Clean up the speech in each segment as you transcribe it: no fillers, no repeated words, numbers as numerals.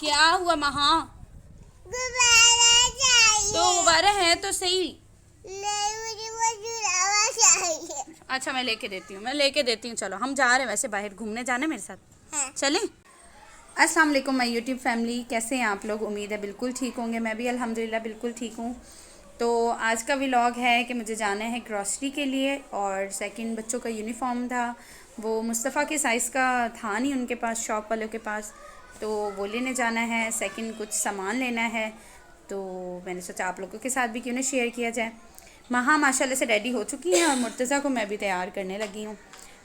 क्या हुआ महा? गुब्बारा चाहिए। तो गुब्बारा है तो सही। नहीं, मुझे वो जुलावा चाहिए। अच्छा मैं लेके देती हूँ। चलो हम जा रहे हैं, वैसे बाहर घूमने जाना है मेरे साथ। हाँ। चलें। अस्सलाम वालेकुम माय यूट्यूब फैमिली, कैसे हैं आप लोग? उम्मीद है बिल्कुल ठीक होंगे। मैं भी अल्हम्दुलिल्लाह बिल्कुल ठीक हूँ। तो आज का व्लॉग है कि मुझे जाना है ग्रॉसरी के लिए, और सेकंड बच्चों का यूनिफॉर्म था, वो मुस्तफ़ा के साइज़ का था नहीं उनके पास, शॉप वालों के पास, तो वो लेने जाना है। सेकंड कुछ सामान लेना है, तो मैंने सोचा आप लोगों के साथ भी क्यों ना शेयर किया जाए। महा माशाल्लाह से रेडी हो चुकी हैं और मुर्तज़ा को मैं भी तैयार करने लगी हूँ।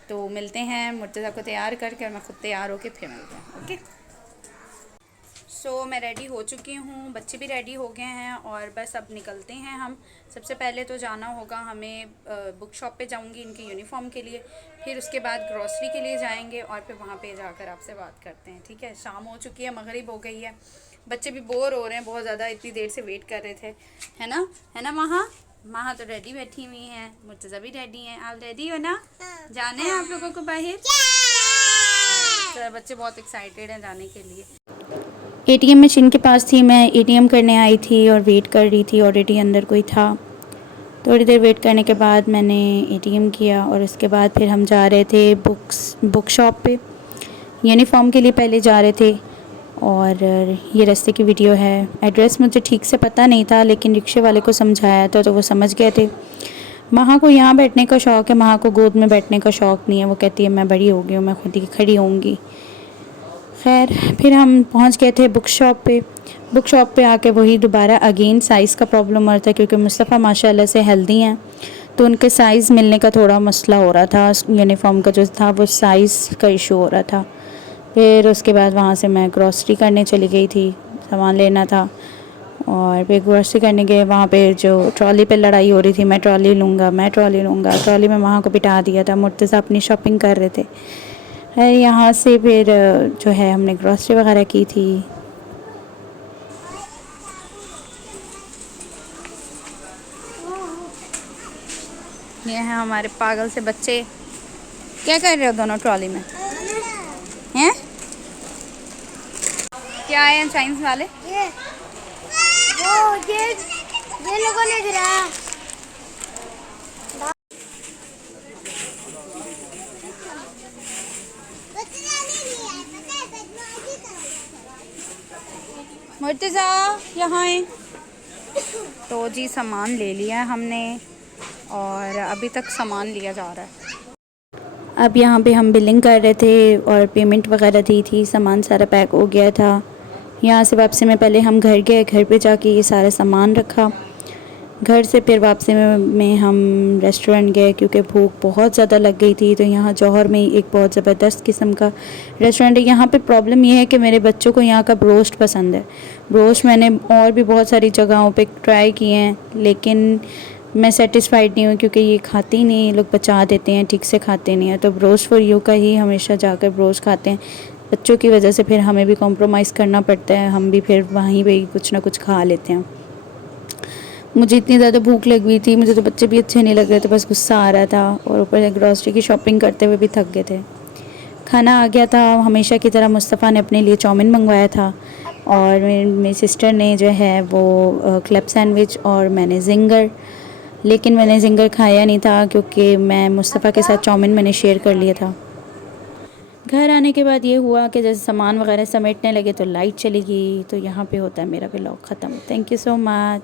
तो मिलते हैं, मुर्तज़ा को तैयार करके और मैं ख़ुद तैयार होकर फिर मिलते हैं। ओके। सो मैं रेडी हो चुकी हूँ, बच्चे भी रेडी हो गए हैं और बस अब निकलते हैं हम। सबसे पहले तो जाना होगा हमें, बुक शॉप पे जाऊँगी इनके यूनिफॉर्म के लिए, फिर उसके बाद ग्रॉसरी के लिए जाएंगे और फिर वहाँ पे जाकर आपसे बात करते हैं। ठीक है, शाम हो चुकी है, मगरिब हो गई है, बच्चे भी बोर हो रहे हैं बहुत ज़्यादा, इतनी देर से वेट कर रहे थे। है ना महा तो रेडी बैठी हुई हैं, मुर्तज़ा भी रेडी हैं। आप रेडी हो ना? जाने हैं आप लोगों को बाहर? तो बच्चे बहुत एक्साइटेड हैं जाने के लिए। एटीएम मशीन के पास थी, मैं एटीएम करने आई थी और वेट कर रही थी, ऑलरेडी अंदर कोई था। थोड़ी देर वेट करने के बाद मैंने एटीएम किया और उसके बाद फिर हम जा रहे थे बुक शॉप पे, यूनिफॉर्म के लिए पहले जा रहे थे। और ये रास्ते की वीडियो है। एड्रेस मुझे ठीक से पता नहीं था, लेकिन रिक्शे वाले को समझाया था तो वो समझ गए थे। महा को यहाँ बैठने का शौक़ है, महा को गोद में बैठने का शौक़ नहीं है। वो कहती है मैं बड़ी हो गई हूँ, मैं खुद ही खड़ी होंगी। खैर फिर हम पहुंच गए थे बुक शॉप पे आके वही दोबारा अगेन साइज़ का प्रॉब्लम आ रहा था, क्योंकि मुस्तफ़ा माशाल्लाह से हेल्दी हैं, तो उनके साइज़ मिलने का थोड़ा मसला हो रहा था। यूनिफॉर्म का जो था वो साइज़ का इशू हो रहा था। फिर उसके बाद वहाँ से मैं ग्रॉसरी करने चली गई थी, सामान लेना था। और फिर ग्रॉसरी करने गए, वहाँ पे जो ट्रॉली पे लड़ाई हो रही थी, मैं ट्रॉली लूँगा। ट्रॉली में वहाँ को बिठा दिया था। मुर्तज़ा अपनी शॉपिंग कर रहे थे। यहाँ से फिर जो है हमने ग्रॉसरी वगैरह की थी। ये हैं हमारे पागल से बच्चे। क्या कर रहे हो दोनों ट्रॉली में? हैं? क्या है साइंस वाले? ये लोगों ने गिरा। मुर्तज़ा यहाँ है। तो जी सामान ले लिया है हमने और अभी तक सामान लिया जा रहा है। अब यहाँ पे हम बिलिंग कर रहे थे और पेमेंट वगैरह दी थी, सामान सारा पैक हो गया था। यहाँ से वापसी में पहले हम घर गए, घर पे जाके ये सारा सामान रखा। घर से फिर वापसी में हम रेस्टोरेंट गए, क्योंकि भूख बहुत ज़्यादा लग गई थी। तो यहाँ जौहर में एक बहुत ज़बरदस्त किस्म का रेस्टोरेंट है। यहाँ पे प्रॉब्लम ये है कि मेरे बच्चों को यहाँ का ब्रोस्ट पसंद है। ब्रोस्ट मैंने और भी बहुत सारी जगहों पे ट्राई किए हैं, लेकिन मैं सेटिस्फाइड नहीं हूँ, क्योंकि ये खाते ही नहीं, ये लोग बचा देते हैं, ठीक से खाते नहीं हैं। तो ब्रोस्ट फॉर यू का ही हमेशा जाकर ब्रोस्ट खाते हैं। बच्चों की वजह से फिर हमें भी कॉम्प्रोमाइज़ करना पड़ता है, हम भी फिर वहीं पे कुछ ना कुछ खा लेते हैं। मुझे इतनी ज़्यादा भूख लग गई थी, मुझे तो बच्चे भी अच्छे नहीं लग रहे थे, बस गुस्सा आ रहा था, और ऊपर से ग्रॉसरी की शॉपिंग करते हुए भी थक गए थे। खाना आ गया था, हमेशा की तरह मुस्तफ़ा ने अपने लिए चाउमीन मंगवाया था, और मेरी सिस्टर ने जो है वो क्लब सैंडविच, और मैंने जिंगर। लेकिन मैंने जिंगर खाया नहीं था, क्योंकि मैं मुस्तफ़ा के साथ चाउमीन मैंने शेयर कर लिया था। घर आने के बाद ये हुआ कि जैसे सामान वगैरह समेटने लगे तो लाइट चली गई। तो यहाँ पे होता है मेरा व्लॉग ख़त्म। Thank you so much.